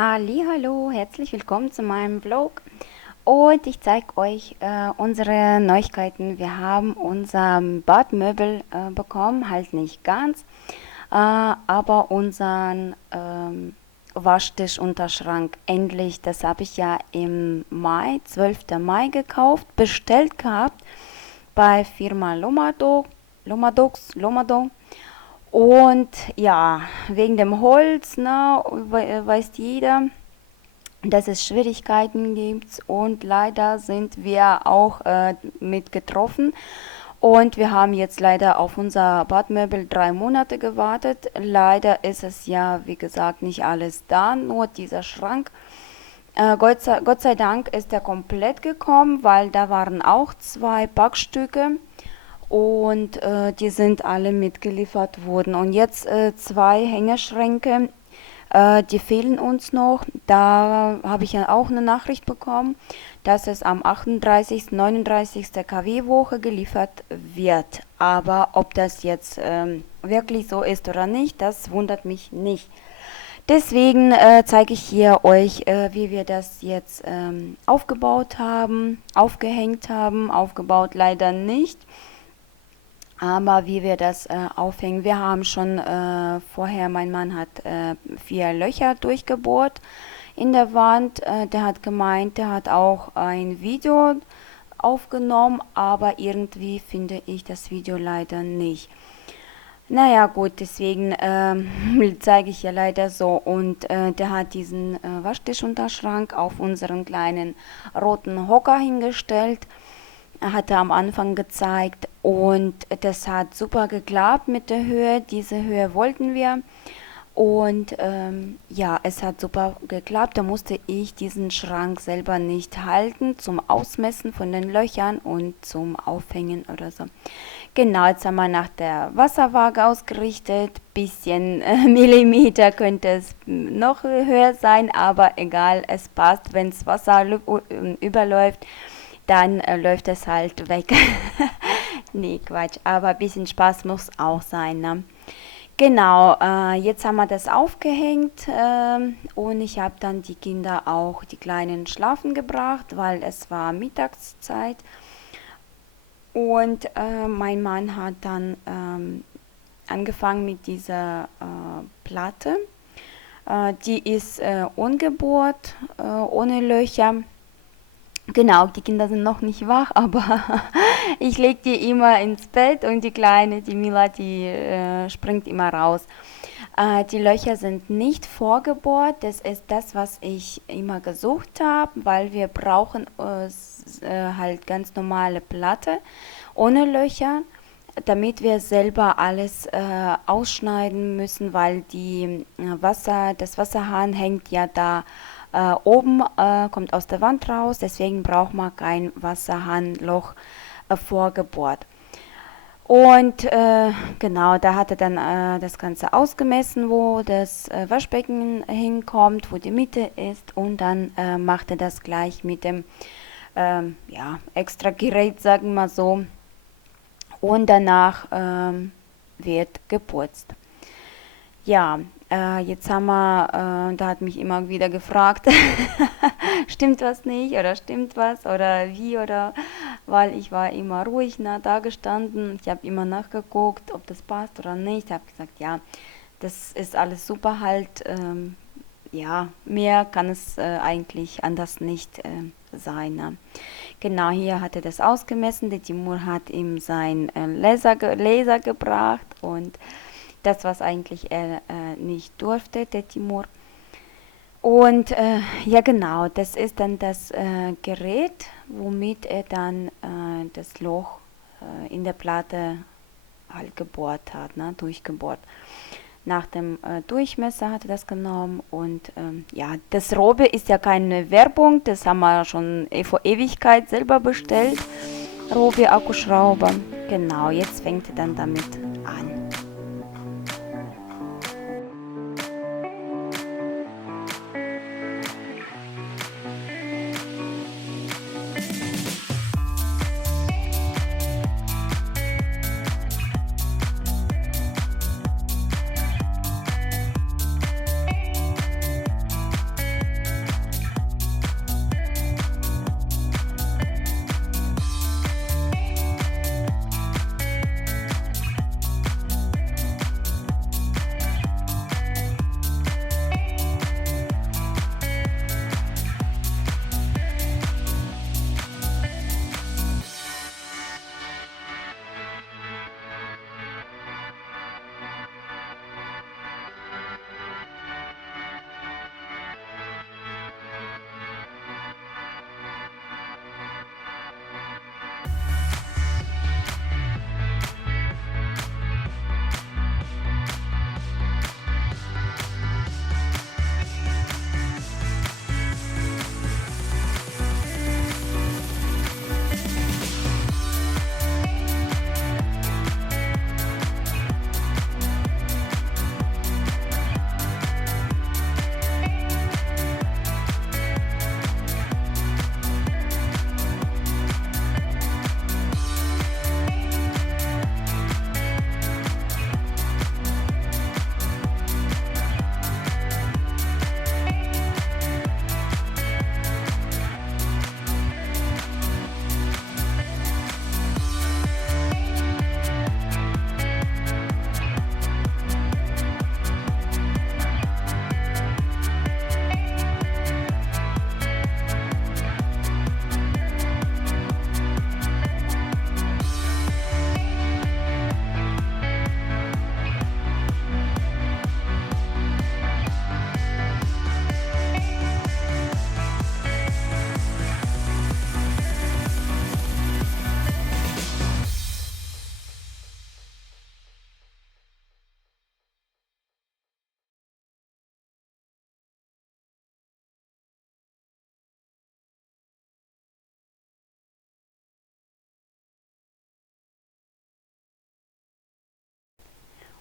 Hallo, herzlich willkommen zu meinem Vlog und ich zeige euch unsere Neuigkeiten. Wir haben unser Badmöbel bekommen, halt nicht ganz, aber unseren Waschtischunterschrank endlich. Das habe ich ja im Mai, 12. Mai gekauft, bestellt gehabt bei Firma Lomado. Und ja, wegen dem Holz, ne, weiß jeder, dass es Schwierigkeiten gibt und leider sind wir auch mit getroffen. Und wir haben jetzt leider auf unser Badmöbel 3 Monate gewartet. Leider ist es ja, wie gesagt, nicht alles da, nur dieser Schrank. Gott sei Dank ist er komplett gekommen, weil da waren auch 2 Backstücke und die sind alle mitgeliefert worden. Und jetzt 2 Hängeschränke, die fehlen uns noch. Da habe ich ja auch eine Nachricht bekommen, dass es am 38., 39. KW-Woche geliefert wird. Aber ob das jetzt wirklich so ist oder nicht, das wundert mich nicht. Deswegen zeige ich hier euch, wie wir das jetzt aufgebaut haben, aufgehängt haben. Aufgebaut leider nicht, aber wie wir das aufhängen. Wir haben schon vorher, mein Mann hat 4 Löcher durchgebohrt in der Wand. Der hat gemeint, der hat auch ein Video aufgenommen, aber irgendwie finde ich das Video leider nicht. Naja, gut, deswegen zeige ich ja leider so. Und der hat diesen Waschtischunterschrank auf unseren kleinen roten Hocker hingestellt. Er hatte am Anfang gezeigt und das hat super geklappt mit der Höhe. Diese Höhe wollten wir. Und ja, es hat super geklappt. Da musste ich diesen Schrank selber nicht halten zum Ausmessen von den Löchern und zum Aufhängen oder so. Genau, jetzt haben wir nach der Wasserwaage ausgerichtet. Bisschen Millimeter könnte es noch höher sein, aber egal, es passt. Wenn das Wasser überläuft, dann läuft es halt weg. Nee, Quatsch, aber ein bisschen Spaß muss auch sein, ne? Genau, jetzt haben wir das aufgehängt und ich habe dann die Kinder auch, die Kleinen, schlafen gebracht, weil es war Mittagszeit. Und mein Mann hat dann angefangen mit dieser Platte. Die ist ungebohrt, ohne Löcher. Genau, die Kinder sind noch nicht wach, aber ich lege die immer ins Bett und die Kleine, die Mila, die springt immer raus. Die Löcher sind nicht vorgebohrt, das ist das, was ich immer gesucht habe, weil wir brauchen halt ganz normale Platte ohne Löcher, damit wir selber alles ausschneiden müssen, weil das Wasserhahn hängt ja da oben, kommt aus der Wand raus, deswegen braucht man kein Wasserhahnloch vorgebohrt. Und genau, da hat er dann das Ganze ausgemessen, wo das Waschbecken hinkommt, wo die Mitte ist. Und dann macht er das gleich mit dem ja, extra Gerät, sagen wir so. Und danach wird geputzt. Ja, jetzt haben wir, da hat mich immer wieder gefragt, stimmt was nicht oder stimmt was oder wie oder, weil ich war immer ruhig nah da gestanden. Ich habe immer nachgeguckt, ob das passt oder nicht. Ich habe gesagt, ja, das ist alles super halt. Ja, mehr kann es eigentlich anders nicht sein. Ne? Genau, hier hat er das ausgemessen. Der Timur hat ihm sein Laser gebracht und das, was eigentlich er nicht durfte, der Timur. Und ja genau, das ist dann das Gerät, womit er dann das Loch in der Platte halt gebohrt hat, ne, durchgebohrt. Nach dem Durchmesser hat er das genommen und ja, das Robe ist ja keine Werbung, das haben wir schon vor Ewigkeit selber bestellt. Robe Akkuschrauber. Genau, jetzt fängt er dann damit an.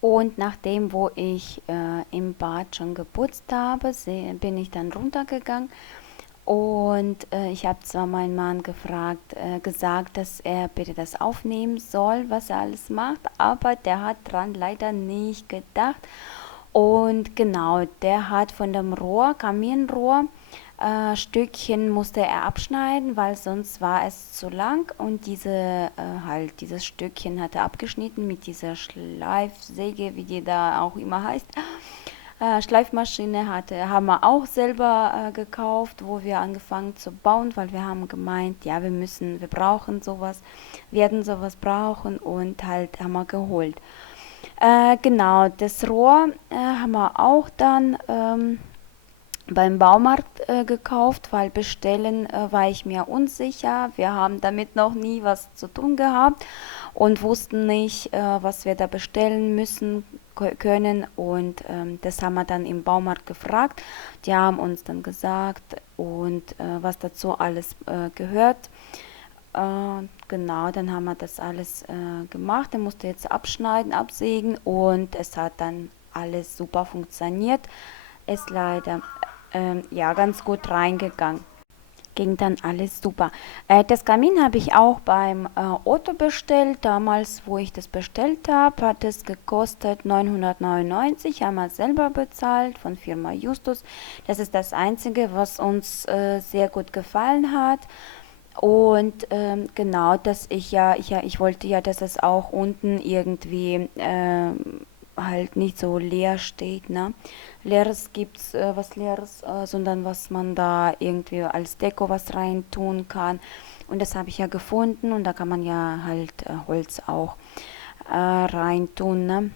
Und nachdem, wo ich im Bad schon geputzt habe, bin ich dann runtergegangen und ich habe zwar meinen Mann gesagt, dass er bitte das aufnehmen soll, was er alles macht, aber der hat dran leider nicht gedacht. Und genau, der hat von dem Rohr, Kaminrohr, Stückchen musste er abschneiden, weil sonst war es zu lang und dieses Stückchen hat er abgeschnitten mit dieser Schleifsäge, wie die da auch immer heißt. Schleifmaschine haben wir auch selber gekauft, wo wir angefangen zu bauen, weil wir haben gemeint, ja, wir brauchen sowas, werden sowas brauchen und halt haben wir geholt. Genau, das Rohr haben wir auch dann beim Baumarkt gekauft, weil bestellen war ich mir unsicher. Wir haben damit noch nie was zu tun gehabt und wussten nicht, was wir da bestellen müssen können. Und das haben wir dann im Baumarkt gefragt. Die haben uns dann gesagt und was dazu alles gehört. Genau, dann haben wir das alles gemacht. Er musste jetzt abschneiden, absägen und es hat dann alles super funktioniert. Ist leider ja ganz gut reingegangen. Ging dann alles super. Das Kamin habe ich auch beim Otto bestellt. Damals, wo ich das bestellt habe, hat es gekostet 999. Haben wir selber bezahlt von Firma Justus. Das ist das Einzige, was uns sehr gut gefallen hat. Und genau, ich wollte ja, dass es auch unten irgendwie halt nicht so leer steht, ne? Leeres gibt's, was Leeres, sondern was man da irgendwie als Deko was rein tun kann. Und das habe ich ja gefunden und da kann man ja halt Holz auch rein tun, ne?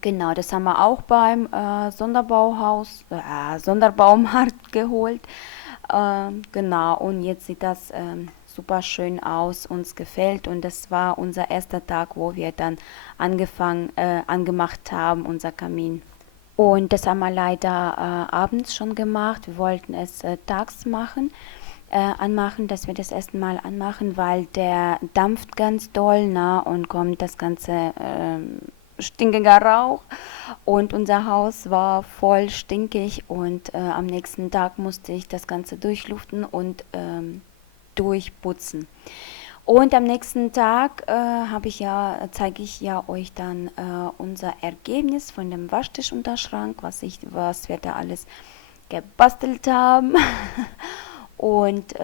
Genau, das haben wir auch beim Sonderbaumarkt geholt. Genau, und jetzt sieht das super schön aus, uns gefällt und das war unser erster Tag, wo wir dann angemacht haben, unser Kamin. Und das haben wir leider abends schon gemacht. Wir wollten es tags anmachen, dass wir das erste Mal anmachen, weil der dampft ganz doll, ne, und kommt das ganze stinkiger Rauch und unser Haus war voll stinkig und am nächsten Tag musste ich das Ganze durchluften und durchputzen. Und am nächsten Tag zeige ich ja euch dann unser Ergebnis von dem Waschtischunterschrank, was wir da alles gebastelt haben. Und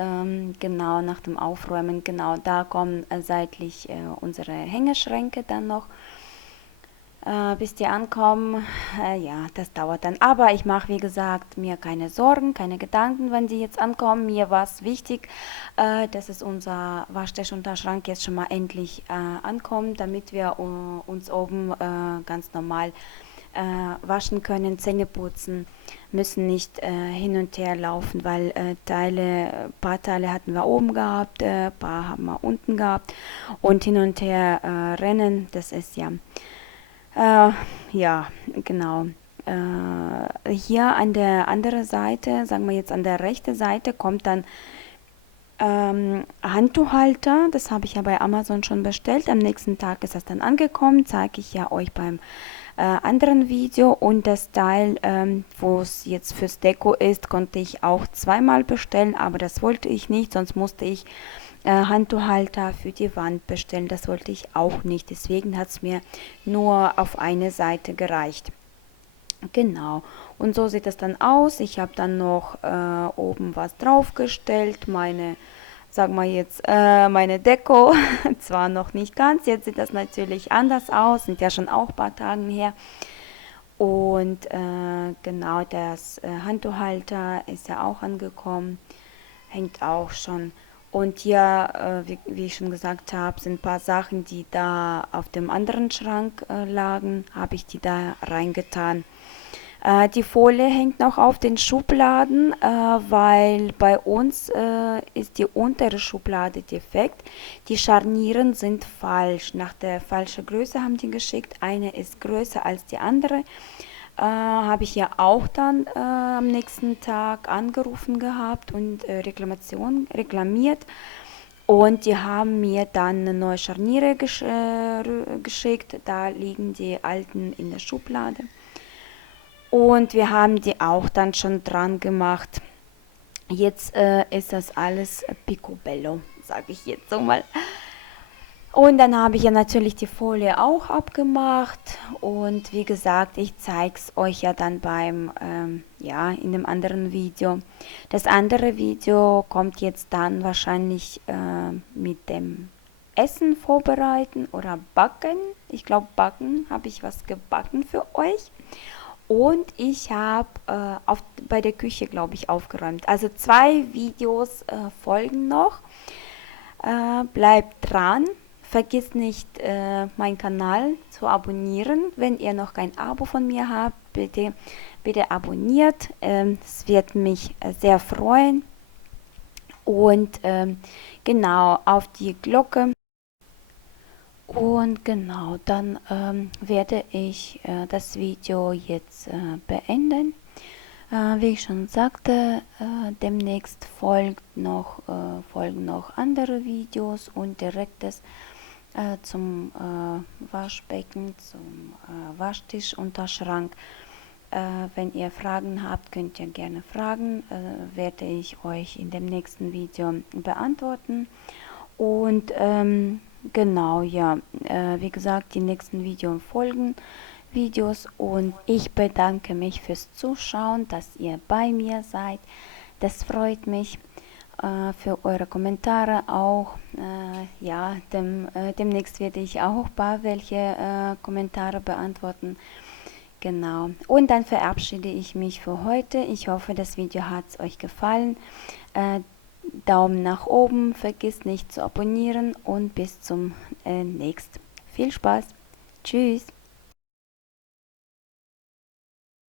genau nach dem Aufräumen, genau da kommen seitlich unsere Hängeschränke dann noch bis die ankommen. Ja, das dauert dann. Aber ich mache, wie gesagt, mir keine Sorgen, keine Gedanken, wenn die jetzt ankommen. Mir war es wichtig, dass es unser Waschtischunterschrank jetzt schon mal endlich ankommt, damit wir uns oben ganz normal waschen können, Zähne putzen, müssen nicht hin und her laufen, weil paar Teile hatten wir oben gehabt, paar haben wir unten gehabt und hin und her rennen, das ist äh, ja, genau. Hier an der anderen Seite, sagen wir jetzt an der rechten Seite, kommt dann Handtuchhalter. Das habe ich ja bei Amazon schon bestellt. Am nächsten Tag ist das dann angekommen. Zeige ich ja euch beim anderen Video. Und das Teil, wo es jetzt fürs Deko ist, konnte ich auch zweimal bestellen, aber das wollte ich nicht, sonst musste ich Handtuchhalter für die Wand bestellen. Das wollte ich auch nicht. Deswegen hat es mir nur auf eine Seite gereicht. Genau. Und so sieht es dann aus. Ich habe dann noch oben was draufgestellt. Sag mal jetzt, meine Deko. Zwar noch nicht ganz. Jetzt sieht das natürlich anders aus. Sind ja schon auch ein paar Tage her. Und genau, das Handtuchhalter ist ja auch angekommen. Hängt auch schon. Und hier, wie ich schon gesagt habe, sind ein paar Sachen, die da auf dem anderen Schrank lagen, habe ich die da reingetan. Die Folie hängt noch auf den Schubladen, weil bei uns ist die untere Schublade defekt. Die Scharnieren sind falsch. Nach der falschen Größe haben die geschickt. Eine ist größer als die andere. Habe ich ja auch dann am nächsten Tag angerufen gehabt und reklamiert. Und die haben mir dann neue Scharniere geschickt. Da liegen die alten in der Schublade. Und wir haben die auch dann schon dran gemacht. Jetzt ist das alles picobello, sage ich jetzt so mal. Und dann habe ich ja natürlich die Folie auch abgemacht. Und wie gesagt, ich zeige es euch ja dann ja, in dem anderen Video. Das andere Video kommt jetzt dann wahrscheinlich mit dem Essen vorbereiten oder backen. Ich glaube, backen, habe ich was gebacken für euch. Und ich habe bei der Küche, glaube ich, aufgeräumt. Also 2 Videos folgen noch. Bleibt dran. Vergiss nicht, meinen Kanal zu abonnieren. Wenn ihr noch kein Abo von mir habt, bitte abonniert. Es wird mich sehr freuen. Und genau, auf die Glocke. Und genau, dann werde ich das Video jetzt beenden. Wie ich schon sagte, demnächst folgen noch andere Videos und direktes zum Waschbecken, zum Waschtisch, Unterschrank. Wenn ihr Fragen habt, könnt ihr gerne fragen, werde ich euch in dem nächsten Video beantworten. Und genau, ja, wie gesagt, die nächsten Videos und ich bedanke mich fürs Zuschauen, dass ihr bei mir seid. Das freut mich. Für eure Kommentare auch. Ja, demnächst werde ich auch ein paar welche Kommentare beantworten. Genau. Und dann verabschiede ich mich für heute. Ich hoffe, das Video hat euch gefallen. Daumen nach oben, vergiss nicht zu abonnieren und bis zum nächsten. Viel Spaß. Tschüss.